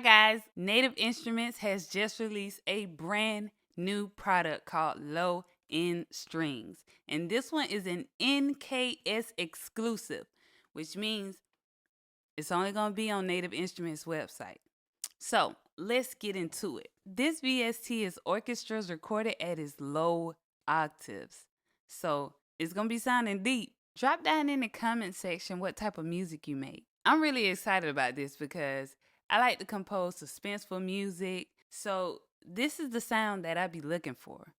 Hi guys, Native Instruments has just released a brand new product called Low End Strings. And this one is an NKS exclusive, which means it's only going to be on Native Instruments website. So let's get into it. This VST is orchestras recorded at its low octaves. So it's going to be sounding deep. Drop down in the comment section what type of music you make. I'm really excited about this because I like to compose suspenseful music. So this is the sound that I be looking for.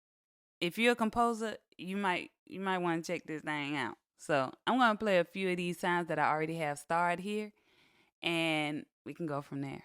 If you're a composer, you might want to check this thing out. So I'm going to play a few of these sounds that I already have starred here, and we can go from there.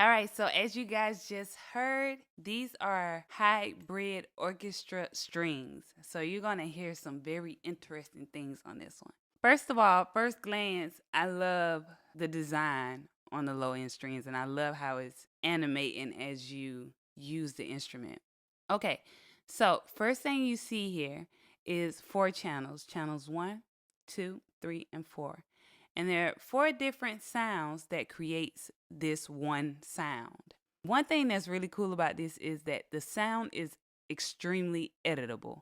All right, so as you guys just heard, these are hybrid orchestra strings. So you're going to hear some very interesting things on this one. First of all, first glance, I love the design on the low end strings, and I love how it's animating as you use the instrument. Okay, so first thing you see here is 4 channels, channels 1, 2, 3, and 4. And there are 4 different sounds that creates this one sound. One thing that's really cool about this is that the sound is extremely editable.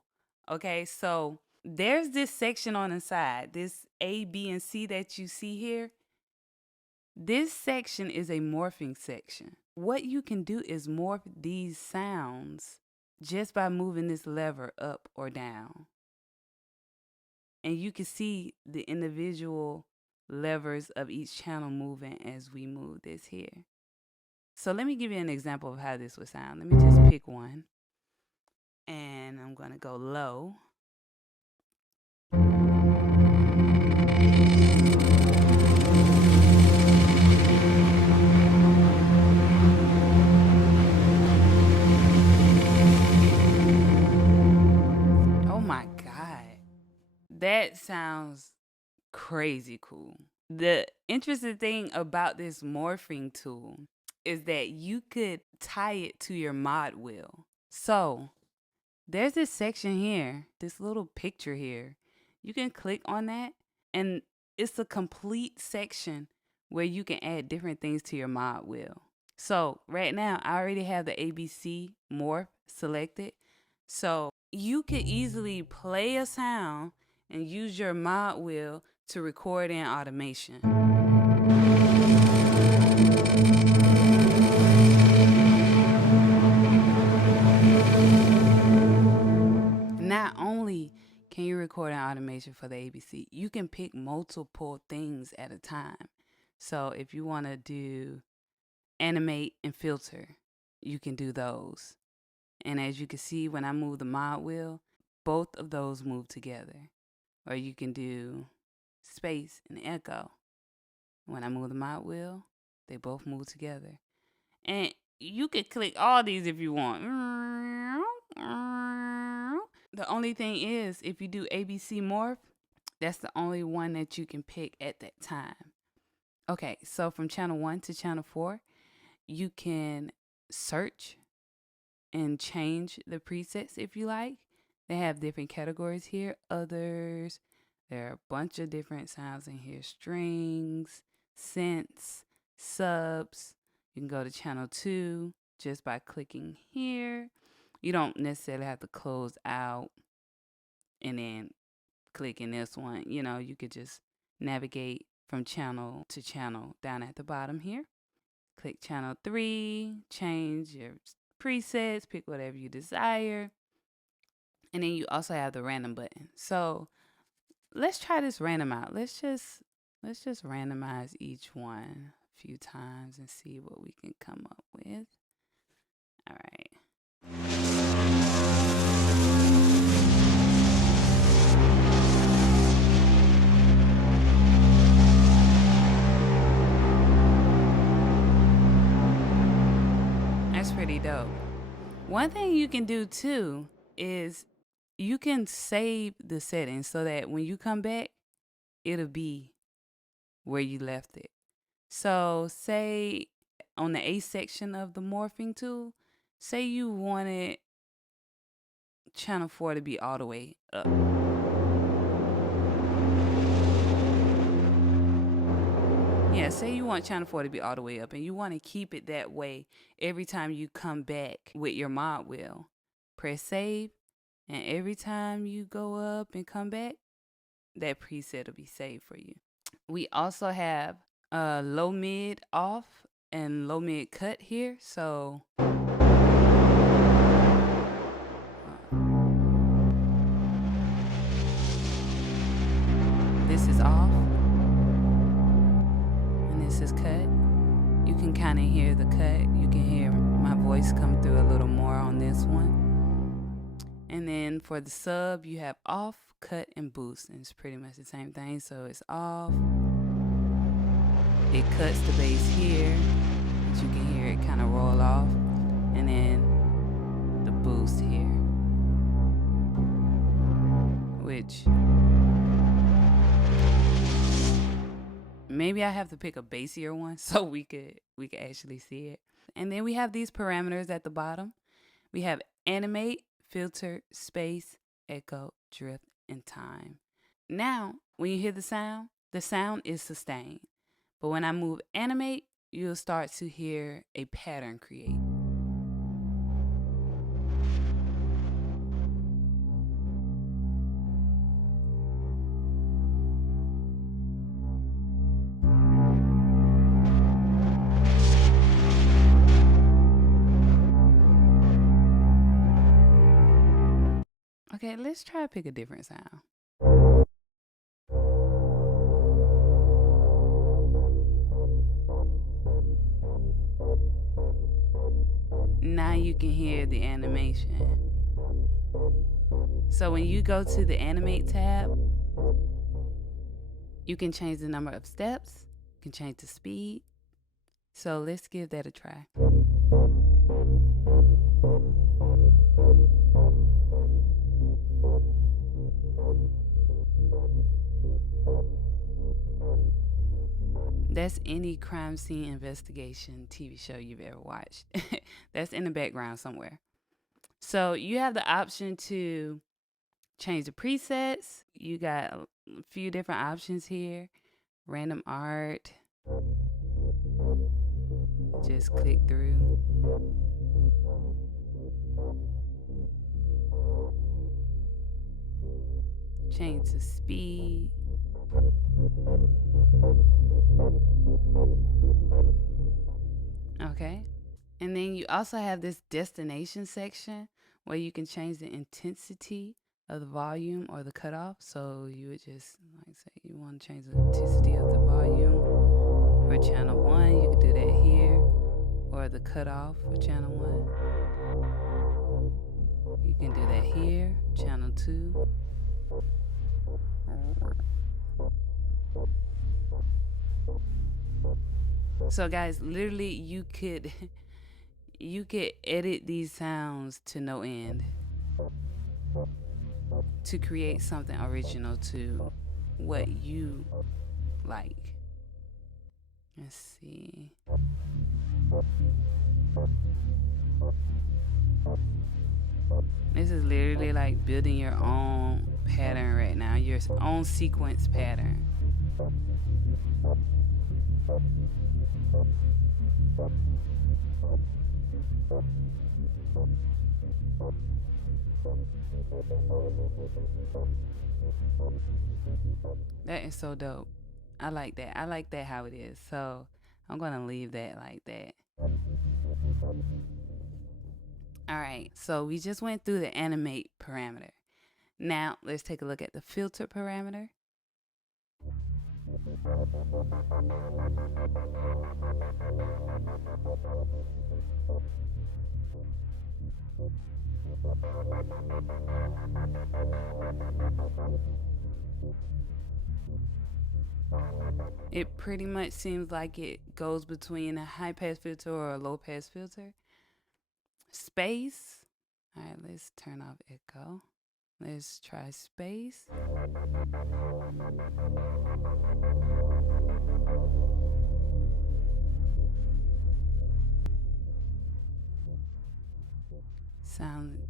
Okay, so there's this section on the side, this A, B, and C that you see here. This section is a morphing section. What you can do is morph these sounds just by moving this lever up or down. And you can see the individual levers of each channel moving as we move this here. So let me give you an example of how this would sound. Let me just pick one. And I'm going to go low. Oh my God. That sounds crazy cool. The interesting thing about this morphing tool is that you could tie it to your mod wheel. So there's this section here, this little picture here. You can click on that, and it's a complete section where you can add different things to your mod wheel. So right now, I already have the ABC morph selected. So you could easily play a sound and use your mod wheel to record in automation. Not only can you record an automation for the ABC, you can pick multiple things at a time. So if you want to do animate and filter, you can do those. And as you can see, when I move the mod wheel, both of those move together. Or you can do space and echo. When I move the mod wheel, they both move together. And you could click all these if you want. The only thing is, if you do ABC morph, that's the only one that you can pick at that time. Okay, so from channel 1 to channel 4, you can search and change the presets if you like. They have different categories here. Others, there are a bunch of different sounds in here. Strings, synths, subs. You can go to channel 2 just by clicking here. You don't necessarily have to close out and then clicking this one, you know, you could just navigate from channel to channel down at the bottom here. Click channel 3, change your presets, pick whatever you desire. And then you also have the random button. So let's try this random out. Let's just randomize each one a few times and see what we can come up with. All right. That's pretty dope. One thing you can do too is you can save the settings so that when you come back, it'll be where you left it. So say on the A section of the morphing tool, say you wanted channel 4 to be all the way up. Yeah, say you want channel 4 to be all the way up and you want to keep it that way every time you come back with your mod wheel. Press save, and every time you go up and come back, that preset will be saved for you. We also have low mid off and low mid cut here. So this is off and this is cut. You can kind of hear the cut. You can hear my voice come through a little more on this one. And then for the sub, you have off, cut, and boost. And it's pretty much the same thing. So it's off. It cuts the bass here, but you can hear it kind of roll off. And then the boost here, which maybe I have to pick a bassier one so we could actually see it. And then we have these parameters at the bottom. We have animate, filter, space, echo, drift, and time. Now, when you hear the sound is sustained. But when I move animate, you'll start to hear a pattern create. Okay, let's try to pick a different sound. Now you can hear the animation. So when you go to the Animate tab, you can change the number of steps, you can change the speed. So let's give that a try. That's any crime scene investigation TV show you've ever watched. That's in the background somewhere. So you have the option to change the presets. You got a few different options here. Random art. Just click through. Change the speed. Okay. And then you also have this destination section where you can change the intensity of the volume or the cutoff. So you would just, like, say you want to change the intensity of the volume for channel 1, you could do that here, or the cutoff for channel 1. You can do that here, channel 2. So guys, literally you could edit these sounds to no end to create something original to what you like. Let's see. This is literally like building your own pattern right now, your own sequence pattern. That is so dope. I like that. I like that how it is. So I'm going to leave that like that. All right. So we just went through the animate parameter. Now let's take a look at the filter parameter. It pretty much seems like it goes between a high pass filter or a low pass filter. Space. All right, let's turn off echo. Let's try space.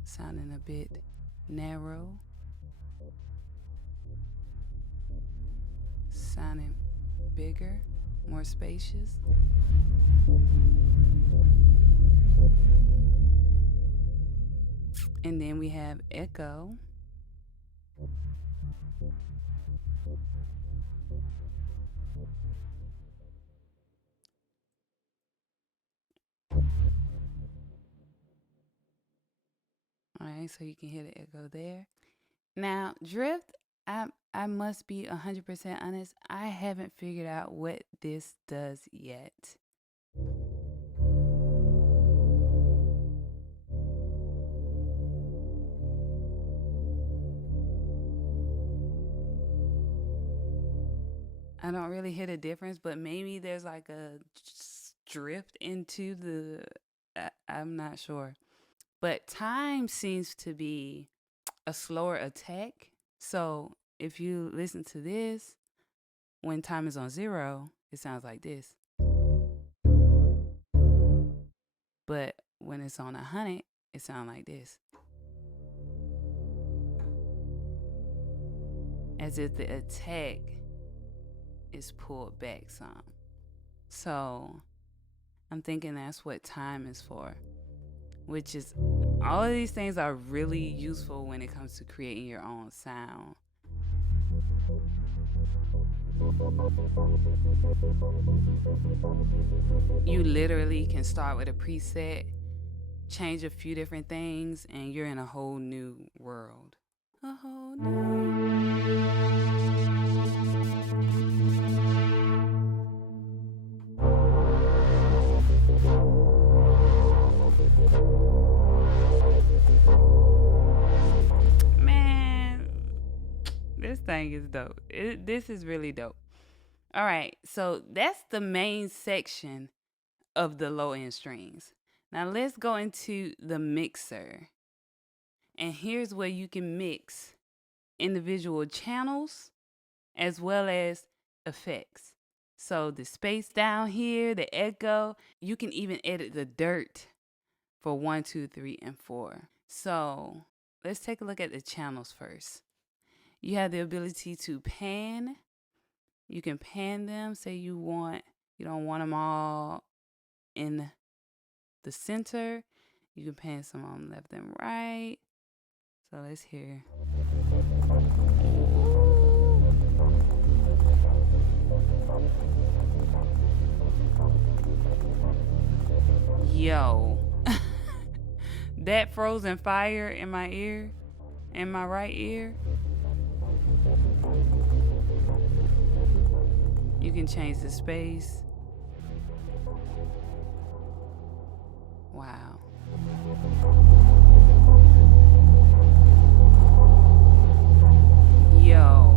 Sounding a bit narrow. Sounding bigger, more spacious. And then we have echo. All right, so you can hear the echo there. Now, drift, I must be 100% honest. I haven't figured out what this does yet. I don't really hear the difference, but maybe there's like a drift into the, I'm not sure. But time seems to be a slower attack. So if you listen to this, when time is on 0, it sounds like this. But when it's on 100, it sounds like this. As if the attack is pulled back some. So I'm thinking that's what time is for, which is, all of these things are really useful when it comes to creating your own sound. You literally can start with a preset, change a few different things, and you're in a whole new world. A whole new. Man, this thing is dope. This is really dope. All right, so that's the main section of the low end strings. Now let's go into the mixer. And here's where you can mix individual channels as well as effects. So the space down here, the echo, you can even edit the dirt for 1, 2, 3, and 4. So let's take a look at the channels first. You have the ability to pan. You can pan them. Say you don't want them all in the center. You can pan some on left and right. So let's hear. Yo. That frozen fire in my ear, in my right ear. You can change the space. Wow. Yo.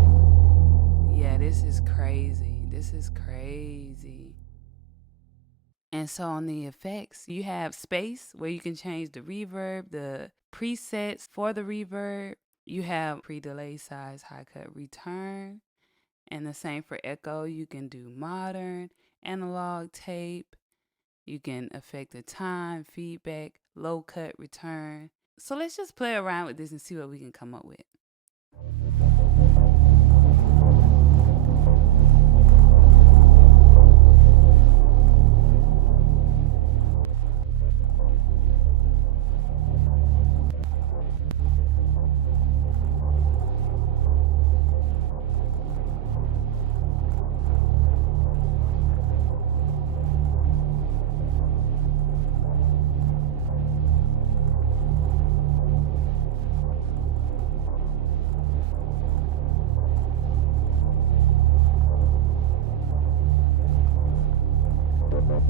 Yeah, this is crazy. This is crazy. And so on the effects, you have space where you can change the reverb, the presets for the reverb. You have pre-delay, size, high cut, return. And the same for echo. You can do modern, analog, tape. You can affect the time, feedback, low cut, return. So let's just play around with this and see what we can come up with. Ooh.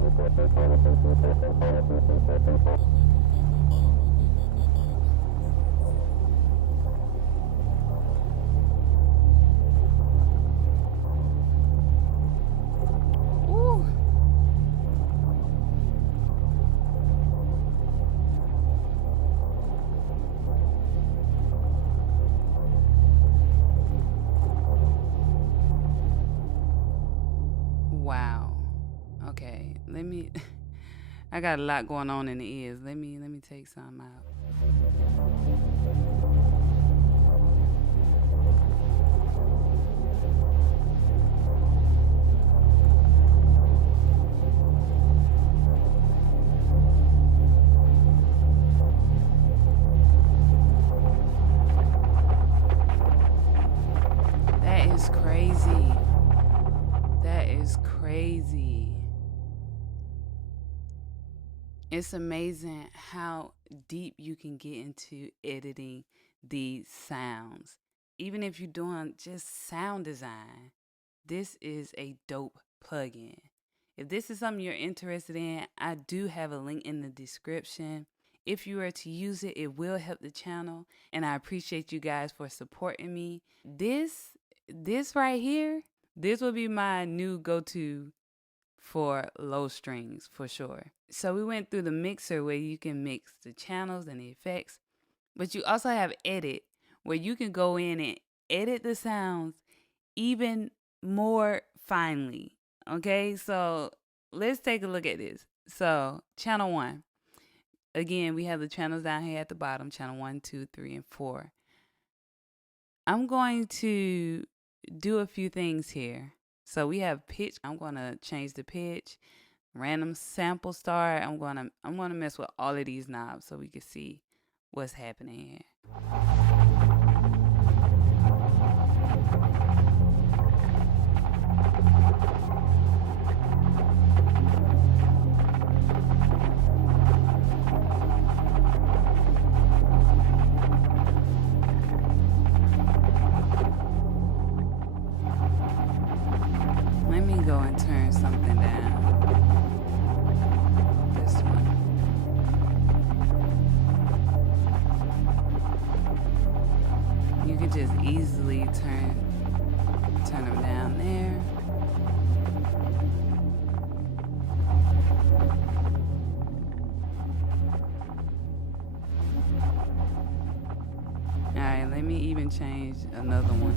Wow. Okay, let me I got a lot going on in the ears. Let me take some out. That is crazy. That is crazy. It's amazing how deep you can get into editing these sounds. Even if you're doing just sound design, this is a dope plugin. If this is something you're interested in, I do have a link in the description. If you were to use it, it will help the channel, and I appreciate you guys for supporting me. This right here, this will be my new go-to for low strings for sure. So we went through the mixer where you can mix the channels and the effects, but you also have edit where you can go in and edit the sounds even more finely. Okay, so let's take a look at this. So channel 1. Again, we have the channels down here at the bottom, channel 1, 2, 3, and 4. I'm going to do a few things here. So we have pitch. I'm going to change the pitch. Random sample start. I'm going to mess with all of these knobs so we can see what's happening here. Let me go and turn something down. This one. You can just easily turn them down there. All right, let me even change another one.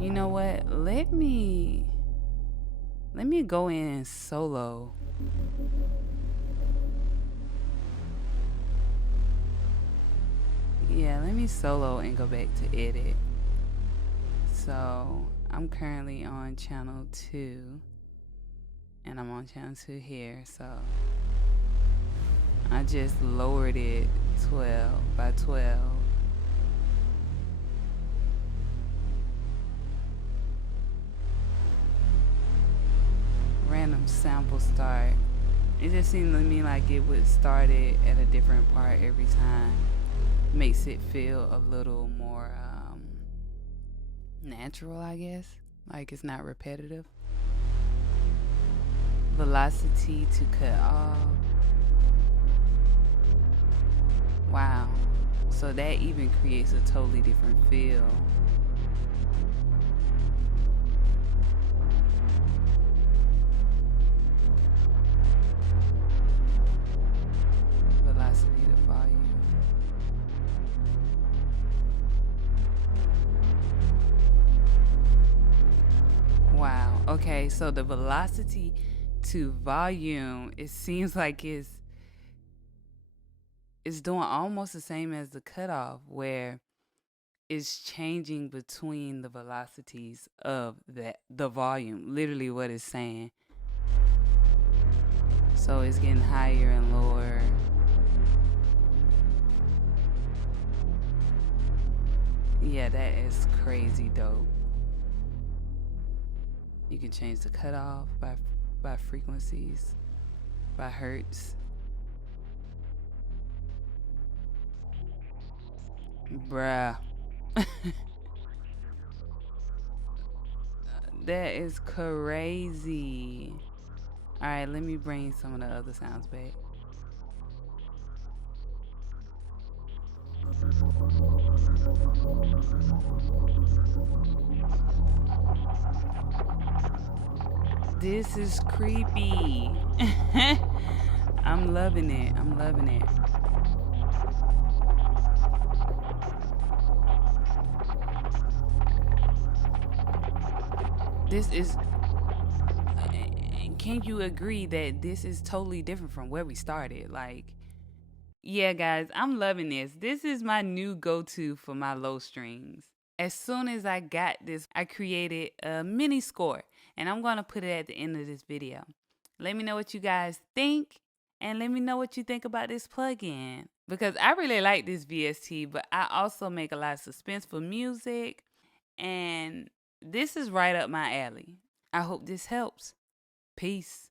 You know what? Let me go in and solo. Yeah, let me solo and go back to edit. So I'm currently on channel 2 and I'm on channel 2 here. So I just lowered it 12 by 12. Random sample start. It just seemed to me like it would start it at a different part every time. Makes it feel a little more natural, I guess. Like it's not repetitive. Velocity to cut off. Wow. So that even creates a totally different feel. Velocity to volume. Wow. Okay, so the velocity to volume, it seems like it's doing almost the same as the cutoff, where it's changing between the velocities of the volume. Literally what it's saying. So it's getting higher and lower. Yeah, that is crazy dope. You can change the cutoff by frequencies, by hertz. Bruh. That is crazy. All right, let me bring some of the other sounds back. This is creepy. I'm loving it. I'm loving it. This is. Can you agree that this is totally different from where we started? Like, yeah, guys, I'm loving this. This is my new go to for my low strings. As soon as I got this, I created a mini score, and I'm going to put it at the end of this video. Let me know what you guys think, and let me know what you think about this plugin. Because I really like this VST, but I also make a lot of suspenseful music, and this is right up my alley. I hope this helps. Peace.